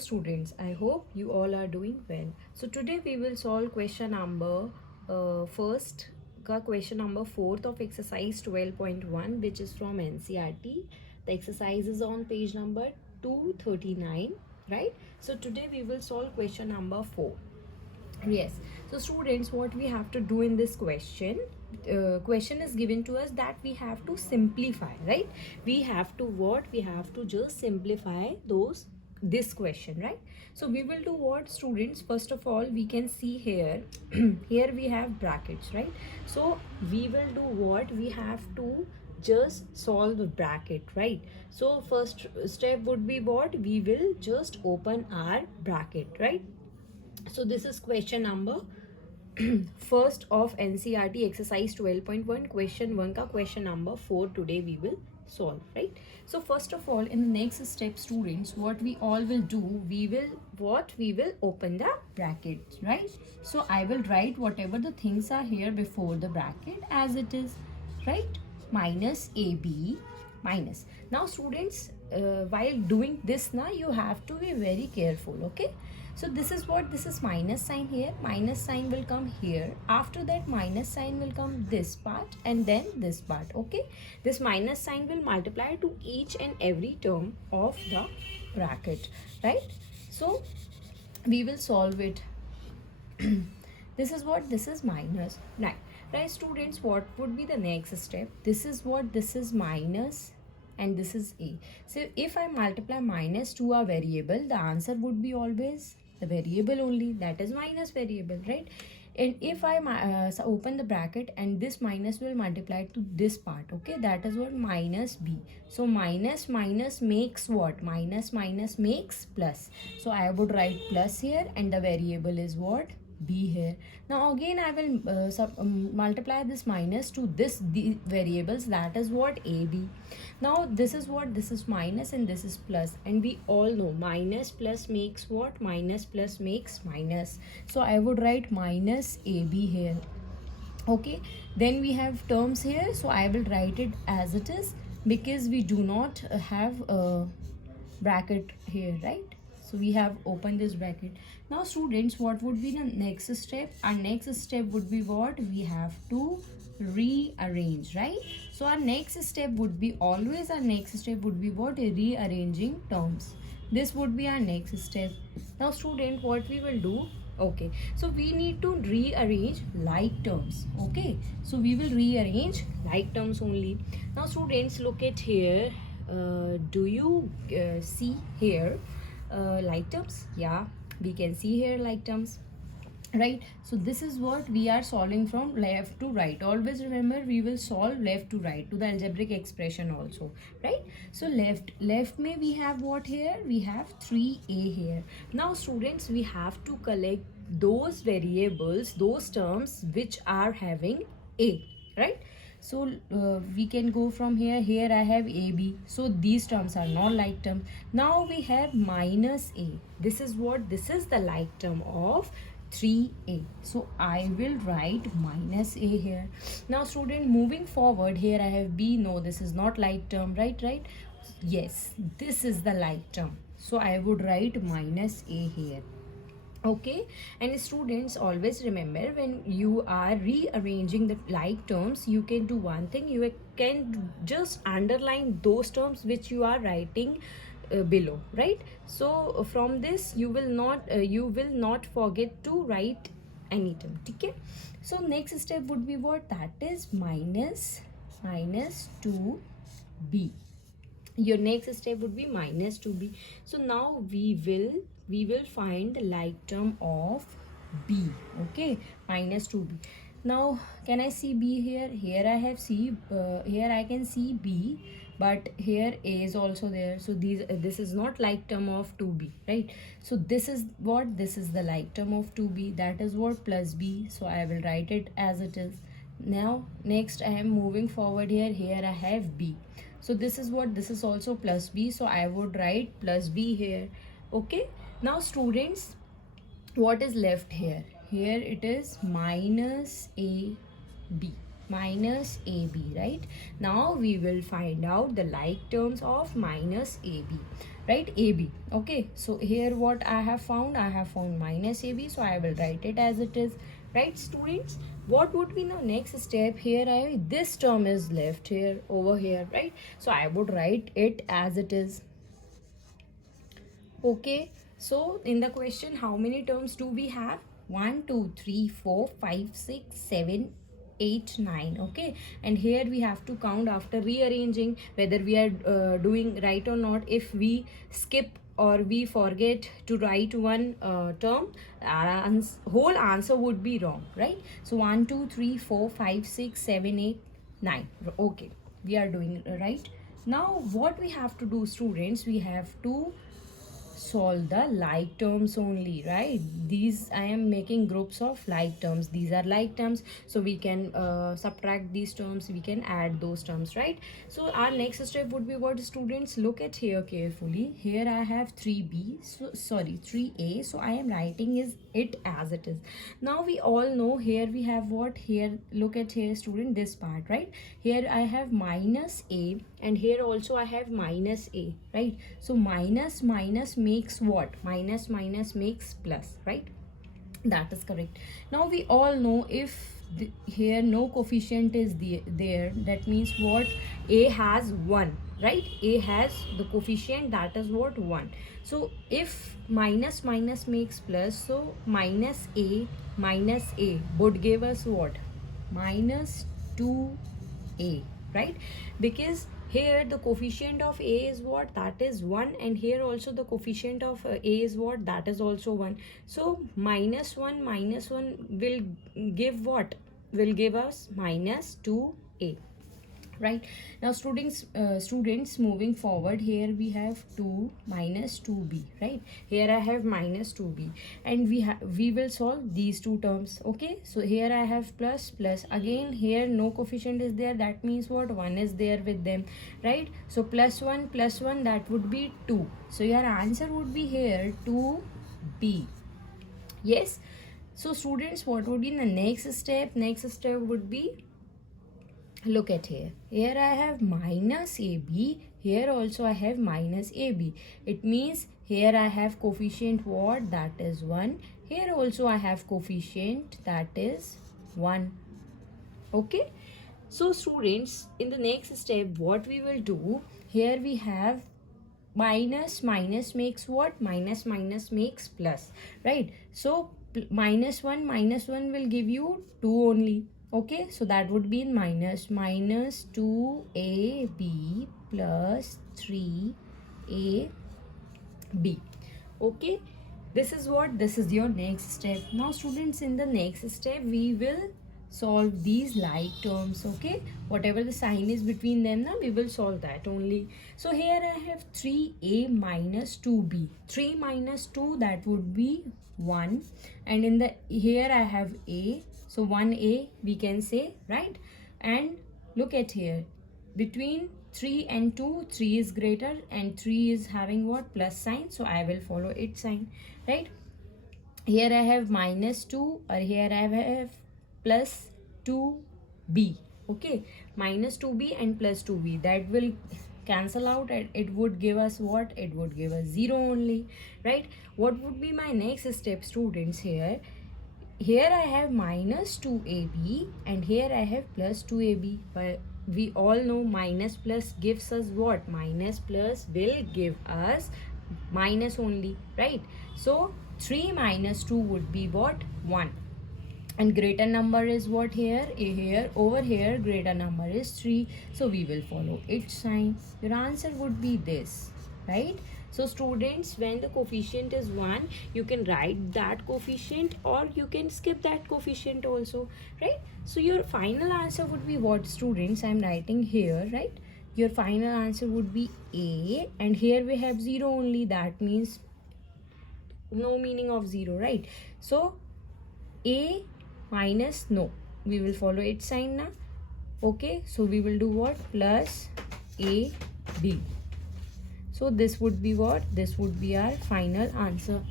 students, I hope you all are doing well. So today we will solve question number first question number 4th of exercise 12.1, which is from NCERT. The exercise is on page number 239, right? So today we will solve question number 4. Yes. So students, what we have to do in this question is given to us that we have to simplify, right? We have to what? We have to just simplify this question, right? So we will do what, students? First of all, we can see here here we have brackets, right? So we will do what? We have to just solve the bracket, right? So first step would be what? We will just open our bracket, right? So this is question number first of NCERT exercise 12.1, question 1 ka question number 4 today we will solve, right? So first of all, in the next step, students, what we all will do, we will open the bracket, right? So I will write whatever the things are here before the bracket as it is, right? Minus AB minus. Now students, while doing this now, you have to be very careful, okay? So this is what, this is minus sign here, minus sign will come here, after that minus sign will come this part and then this part, okay? This minus sign will multiply to each and every term of the bracket, right? So we will solve it. This is what, this is minus, right students? What would be the next step? This is what, this is minus and this is a. So if I multiply minus to a variable, the answer would be always the variable only, that is minus variable, right? And if I open the bracket and this minus will multiply to this part, okay, that is what, minus b. So minus minus makes what? Minus minus makes plus. So I would write plus here and the variable is what? B here. Now again I will multiply this minus to the variables, that is what? AB. Now this is what? This is minus and this is plus, and we all know minus plus makes what? Minus plus makes minus. So I would write minus AB here, okay? Then we have terms here, so I will write it as it is because we do not have a bracket here, right? So we have opened this bracket. Now students, what would be the next step? Our next step would be what? We have to rearrange, right? So our next step would be always, our next step would be what? Rearranging terms. This would be our next step. Now student, what we will do? Okay, so we need to rearrange like terms, okay? So we will rearrange like terms only. Now students, look at here. Do you see here like terms? Yeah, we can see here like terms, right? So this is what we are solving from left to right. Always remember, we will solve left to right to the algebraic expression also, right? So left may we have what here? We have 3a here. Now students, we have to collect those variables, those terms which are having a, right? So we can go from here. Here I have AB. So these terms are not like term. Now we have minus A. This is what? This is the like term of 3A. So I will write minus A here. Now student, moving forward, here I have B. No, this is not like term, right? Yes, this is the like term. So I would write minus A here. Okay, and students, always remember, when you are rearranging the like terms, you can do one thing. You can just underline those terms which you are writing below, right? So from this you will not forget to write any term, okay? So next step would be what? That is minus 2b. Your next step would be minus 2b. So now we will find the like term of b, okay? Minus 2b. Now can I see b here? Here I have c. Here I can see b, but here a is also there. So this is not like term of 2b, right? So this is what? This is the like term of 2b, that is what? Plus b. So I will write it as it is. Now next I am moving forward here. Here I have b. So this is what? This is also plus b. So I would write plus b here, okay? Now students, what is left here? Here it is minus ab, right? Now we will find out the like terms of minus ab, right? AB. Okay, so here what I have found minus AB, so I will write it as it is, right students? What would be the next step? Here this term is left here over here, right? So I would write it as it is. Okay, so in the question, how many terms do we have? 1 2 3 4 5 6 7 8 9. Okay, and here we have to count after rearranging whether we are doing right or not. If we skip or we forget to write one term, our whole answer would be wrong, right? So 1 2 3 4 5 6 7 8 9. Okay, we are doing right. Now what we have to do, students, we have to solve the like terms only, right? These I am making groups of like terms. These are like terms, so we can subtract these terms, we can add those terms, right? So our next step would be what, students? Look at here carefully. Here I have 3b, so sorry, 3a, so I am writing is it as it is. Now we all know here we have what here. Look at here, student, this part, right? Here I have minus a, and here also I have minus a, right? So minus minus makes what? Minus minus makes plus, right? That is correct. Now we all know if here no coefficient is there, that means what? A has 1, right? A has the coefficient, that is what? 1. So if minus minus makes plus, so minus a would give us what? Minus 2a, right? Because here the coefficient of a is what? That is 1, and here also the coefficient of a is what? That is also 1. So minus 1 will give what? Will give us minus 2a, right? Now students, moving forward, here we have 2 minus 2b, right? Here I have minus 2b, and we will solve these two terms. Okay, so here I have plus plus, again here no coefficient is there, that means what? 1 is there with them, right? So plus 1, that would be 2. So your answer would be here 2b. Yes. So students, what would be the next step? Next step would be, look at here. Here I have minus AB. Here also I have minus AB. It means here I have coefficient what? That is 1. Here also I have coefficient, that is 1. Okay. So students, in the next step, what we will do, here we have minus minus makes what? Minus minus makes plus, right? So minus 1 will give you 2 only. Okay, so that would be in minus 2ab plus 3ab. Okay, this is what? This is your next step. Now students, in the next step we will solve these like terms. Okay, whatever the sign is between them, now we will solve that only. So here I have 3a minus 2b. 3 minus 2, that would be 1, and in the here I have a, so 1a we can say, right? And look at here, between 3 and 2, 3 is greater and 3 is having what? Plus sign, so I will follow its sign, right? Here I have minus 2, or here I have plus 2b. Okay, minus 2b and plus 2b, that will cancel out, and it would give us what? It would give us 0 only, right? What would be my next step, students? Here I have minus 2ab, and here I have plus 2ab, but we all know minus plus gives us what? Minus plus will give us minus only, right? So 3 minus 2 would be what? 1. And greater number is what here? Here, over here, greater number is 3. So we will follow its sign. Your answer would be this, right? So students, when the coefficient is 1, you can write that coefficient, or you can skip that coefficient also, right? So your final answer would be what, students? I am writing here, right? Your final answer would be A, and here we have 0 only, that means no meaning of 0, right? So A minus, no, we will follow its sign now. Okay, so we will do what? Plus AB. So this would be what? This would be our final answer.